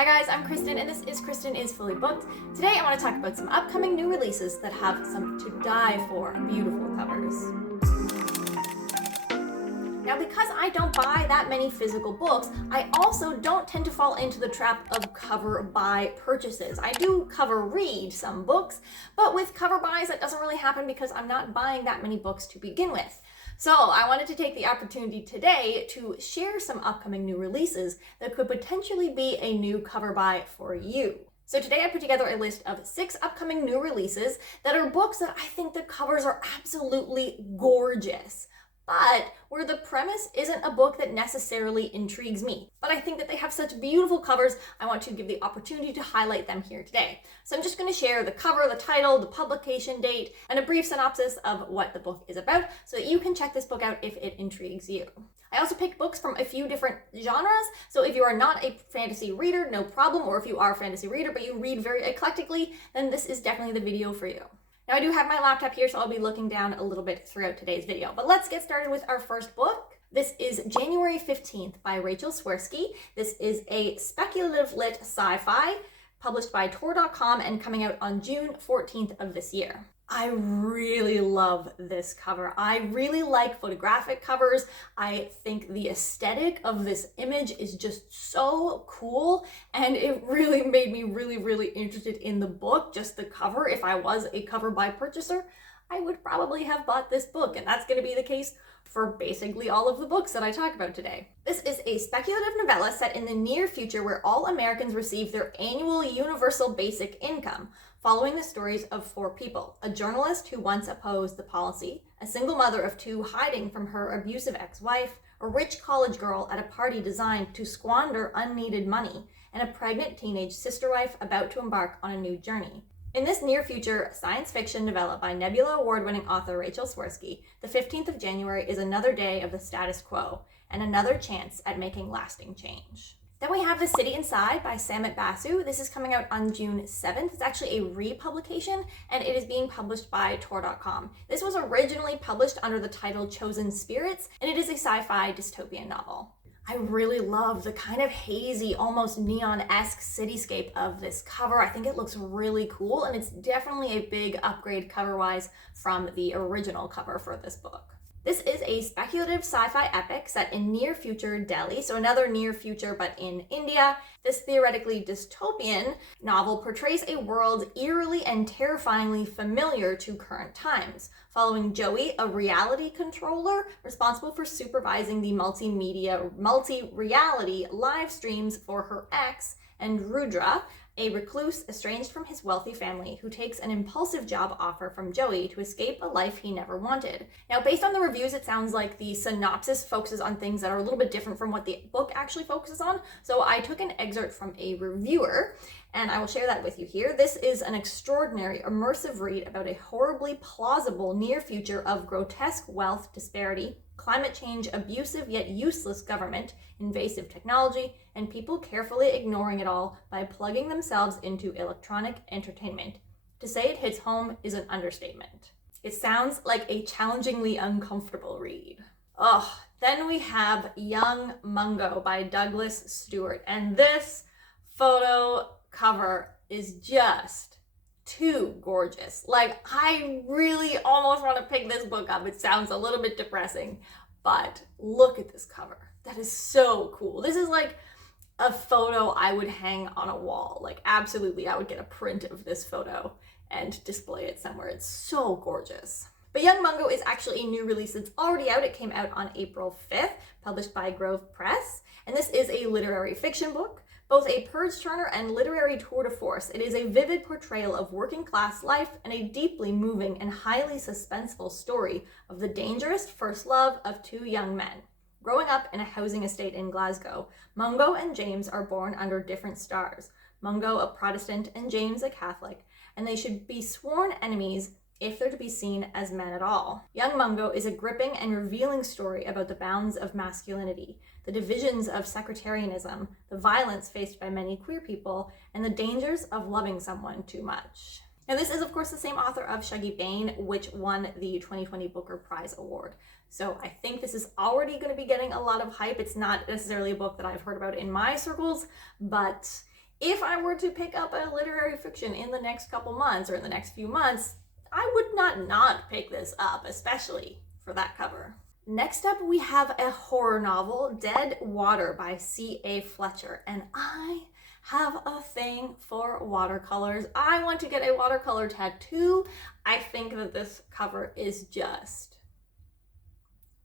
Hi guys, I'm Kristen and this is Kristen is Fully Booked. Today I want to talk about some upcoming new releases that have some to die for beautiful covers. Now, because I don't buy that many physical books, I also don't tend to fall into the trap of cover buy purchases. I do cover read some books, but with cover buys that doesn't really happen because I'm not buying that many books to begin with. So I wanted to take the opportunity today to share some upcoming new releases that could potentially be a new cover buy for you. So today I put together a list of 6 upcoming new releases that are books that I think the covers are absolutely gorgeous, but where the premise isn't a book that necessarily intrigues me. But I think that they have such beautiful covers, I want to give the opportunity to highlight them here today. So I'm just going to share the cover, the title, the publication date, and a brief synopsis of what the book is about so that you can check this book out if it intrigues you. I also picked books from a few different genres, so if you are not a fantasy reader, no problem, or if you are a fantasy reader but you read very eclectically, then this is definitely the video for you. Now I do have my laptop here, so I'll be looking down a little bit throughout today's video. But let's get started with our first book. This is January 15th by Rachel Swarsky. This is a speculative lit sci-fi published by Tor.com and coming out on June 14th of this year. I really love this cover. I really like photographic covers. I think the aesthetic of this image is just so cool, and it really made me really interested in the book, just the cover. If I was a cover buy purchaser, I would probably have bought this book, and that's going to be the case for basically all of the books that I talk about today. This is a speculative novella set in the near future where all Americans receive their annual universal basic income, following the stories of 4 people: a journalist who once opposed the policy, a single mother of 2 hiding from her abusive ex-wife, a rich college girl at a party designed to squander unneeded money, and a pregnant teenage sister wife about to embark on a new journey. In this near-future science fiction novella by Nebula Award-winning author Rachel Swarsky, the 15th of January is another day of the status quo and another chance at making lasting change. Then we have The City Inside by Samut Basu. This is coming out on June 7th. It's actually a republication, and it is being published by Tor.com. This was originally published under the title Chosen Spirits, and it is a sci-fi dystopian novel. I really love the kind of hazy, almost neon-esque cityscape of this cover. I think it looks really cool, and it's definitely a big upgrade cover-wise from the original cover for this book. This is a speculative sci-fi epic set in near-future Delhi, so another near-future but in India. This theoretically dystopian novel portrays a world eerily and terrifyingly familiar to current times, following Joey, a reality controller responsible for supervising the multi-reality live streams for her ex, and Rudra, a recluse estranged from his wealthy family who takes an impulsive job offer from Joey to escape a life he never wanted. Now, based on the reviews, it sounds like the synopsis focuses on things that are a little bit different from what the book actually focuses on. So I took an excerpt from a reviewer, and I will share that with you here. This is an extraordinary, immersive read about a horribly plausible near future of grotesque wealth disparity, climate change, abusive yet useless government, invasive technology, and people carefully ignoring it all by plugging themselves into electronic entertainment. To say it hits home is an understatement. It sounds like a challengingly uncomfortable read. Then we have Young Mungo by Douglas Stewart, and this photo cover is just too gorgeous. Like, I really almost want to pick this book up. It sounds a little bit depressing, but look at this cover. That is so cool. This is like a photo I would hang on a wall. Like, absolutely, I would get a print of this photo and display it somewhere. It's so gorgeous. But Young Mungo is actually a new release that's already out. It came out on April 5th, published by Grove Press, and this is a literary fiction book, both a purge-turner and literary tour de force. It is a vivid portrayal of working-class life and a deeply moving and highly suspenseful story of the dangerous first love of 2 young men. Growing up in a housing estate in Glasgow, Mungo and James are born under different stars. Mungo a Protestant and James a Catholic, and they should be sworn enemies if they're to be seen as men at all. Young Mungo is a gripping and revealing story about the bounds of masculinity, the divisions of sectarianism, the violence faced by many queer people, and the dangers of loving someone too much. Now, this is, of course, the same author of Shuggie Bain, which won the 2020 Booker Prize Award. So I think this is already going to be getting a lot of hype. It's not necessarily a book that I've heard about in my circles, but If I were to pick up a literary fiction in the next couple months or in the next few months, I would not pick this up, especially for that cover. Next up, we have a horror novel, Dead Water by C.A. Fletcher, and I have a thing for watercolors. I want to get a watercolor tattoo. I think that this cover is just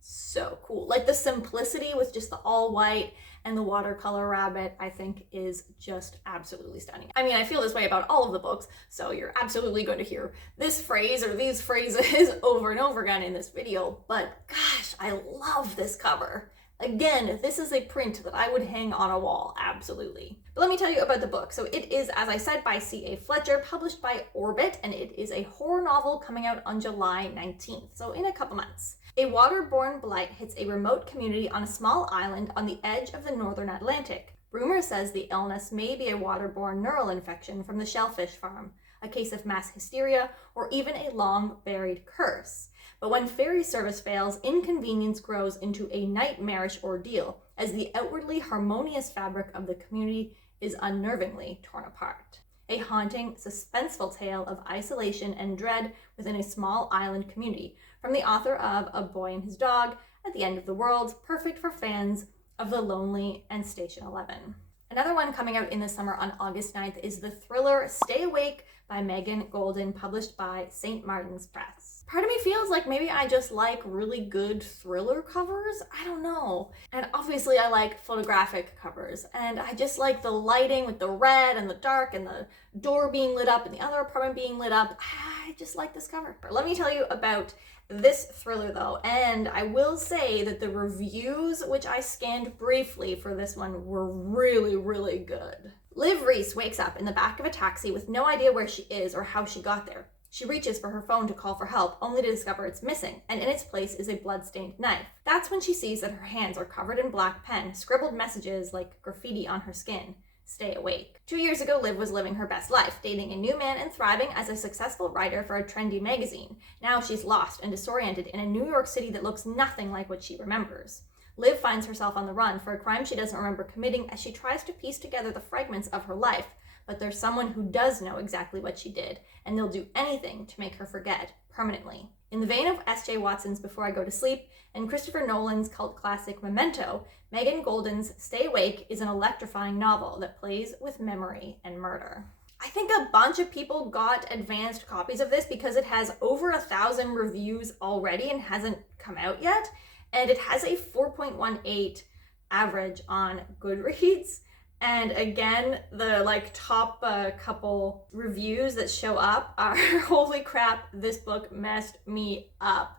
so cool. Like the simplicity with just the all white and the watercolor rabbit, I think is just absolutely stunning. I mean, I feel this way about all of the books, so you're absolutely going to hear this phrase or these phrases over and over again in this video, but gosh, I love this cover. Again, this is a print that I would hang on a wall, absolutely. But let me tell you about the book. So it is, as I said, by C.A. Fletcher, published by Orbit, and it is a horror novel coming out on July 19th, so in a couple months. A waterborne blight hits a remote community on a small island on the edge of the northern Atlantic. Rumor says the illness may be a waterborne neural infection from the shellfish farm, a case of mass hysteria, or even a long-buried curse. But when ferry service fails, inconvenience grows into a nightmarish ordeal as the outwardly harmonious fabric of the community is unnervingly torn apart. A haunting, suspenseful tale of isolation and dread within a small island community, from the author of A Boy and His Dog, At the End of the World, perfect for fans of The Lonely and Station 11. Another one coming out in the summer on August 9th is the thriller Stay Awake by Megan Golden, published by St. Martin's Press. Part of me feels like maybe I just like really good thriller covers. I don't know. And obviously I like photographic covers, and I just like the lighting with the red and the dark and the door being lit up and the other apartment being lit up. I just like this cover. Let me tell you about this thriller though, and I will say that the reviews, which I scanned briefly for this one, were really good. Liv Reese wakes up in the back of a taxi with no idea where she is or how she got there. She reaches for her phone to call for help, only to discover it's missing, and in its place is a blood-stained knife. That's when she sees that her hands are covered in black pen, scribbled messages like graffiti on her skin. Stay awake. 2 years ago, Liv was living her best life, dating a new man and thriving as a successful writer for a trendy magazine. Now she's lost and disoriented in a New York City that looks nothing like what she remembers. Liv finds herself on the run for a crime she doesn't remember committing as she tries to piece together the fragments of her life, but there's someone who does know exactly what she did, and they'll do anything to make her forget permanently. In the vein of S.J. Watson's Before I Go to Sleep and Christopher Nolan's cult classic Memento, Megan Golden's Stay Awake is an electrifying novel that plays with memory and murder. I think a bunch of people got advanced copies of this because it has over 1,000 reviews already and hasn't come out yet, and it has a 4.18 average on Goodreads. And again, the top couple reviews that show up are, holy crap, this book messed me up,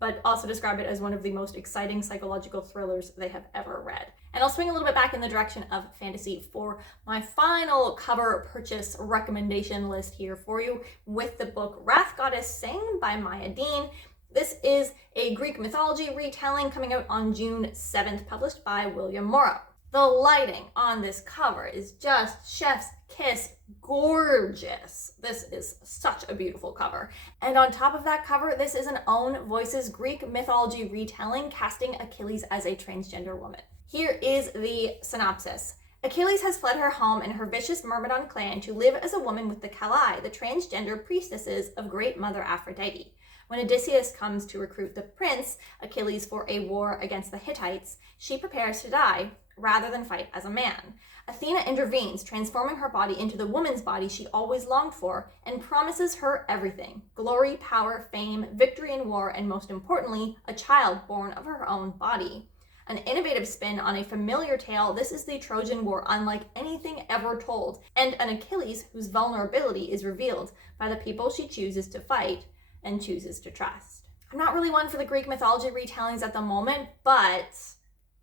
but also describe it as one of the most exciting psychological thrillers they have ever read. And I'll swing a little bit back in the direction of fantasy for my final cover purchase recommendation list here for you with the book Wrath Goddess Sing by Maya Dean. This is a Greek mythology retelling coming out on June 7th, published by William Morrow. The lighting on this cover is just chef's kiss gorgeous. This is such a beautiful cover. And on top of that cover, this is an Own Voices Greek mythology retelling casting Achilles as a transgender woman. Here is the synopsis. Achilles has fled her home and her vicious Myrmidon clan to live as a woman with the Kalai, the transgender priestesses of Great Mother Aphrodite. When Odysseus comes to recruit the prince, Achilles, for a war against the Hittites, she prepares to die rather than fight as a man. Athena intervenes, transforming her body into the woman's body she always longed for, and promises her everything: glory, power, fame, victory in war, and most importantly, a child born of her own body. An innovative spin on a familiar tale, this is the Trojan War unlike anything ever told, and an Achilles whose vulnerability is revealed by the people she chooses to fight and chooses to trust. I'm not really one for the Greek mythology retellings at the moment, but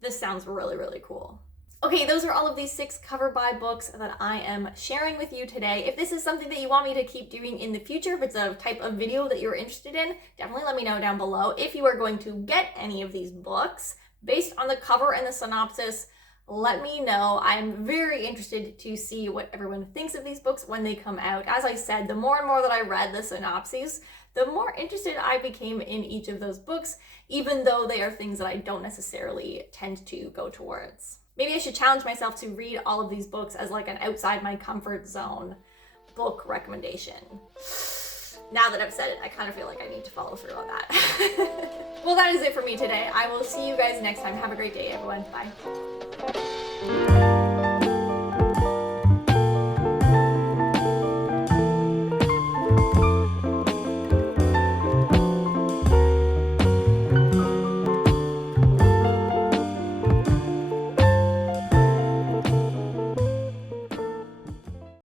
this sounds really cool. Okay, those are all of these 6 cover by books that I am sharing with you today. If this is something that you want me to keep doing in the future, if it's a type of video that you're interested in, definitely let me know down below. If you are going to get any of these books, based on the cover and the synopsis, let me know. I'm very interested to see what everyone thinks of these books when they come out. As I said, the more and more that I read the synopses, the more interested I became in each of those books, even though they are things that I don't necessarily tend to go towards. Maybe I should challenge myself to read all of these books as like an outside my comfort zone book recommendation. Now that I've said it, I kind of feel like I need to follow through on that. Well, that is it for me today. I will see you guys next time. Have a great day, everyone. Bye.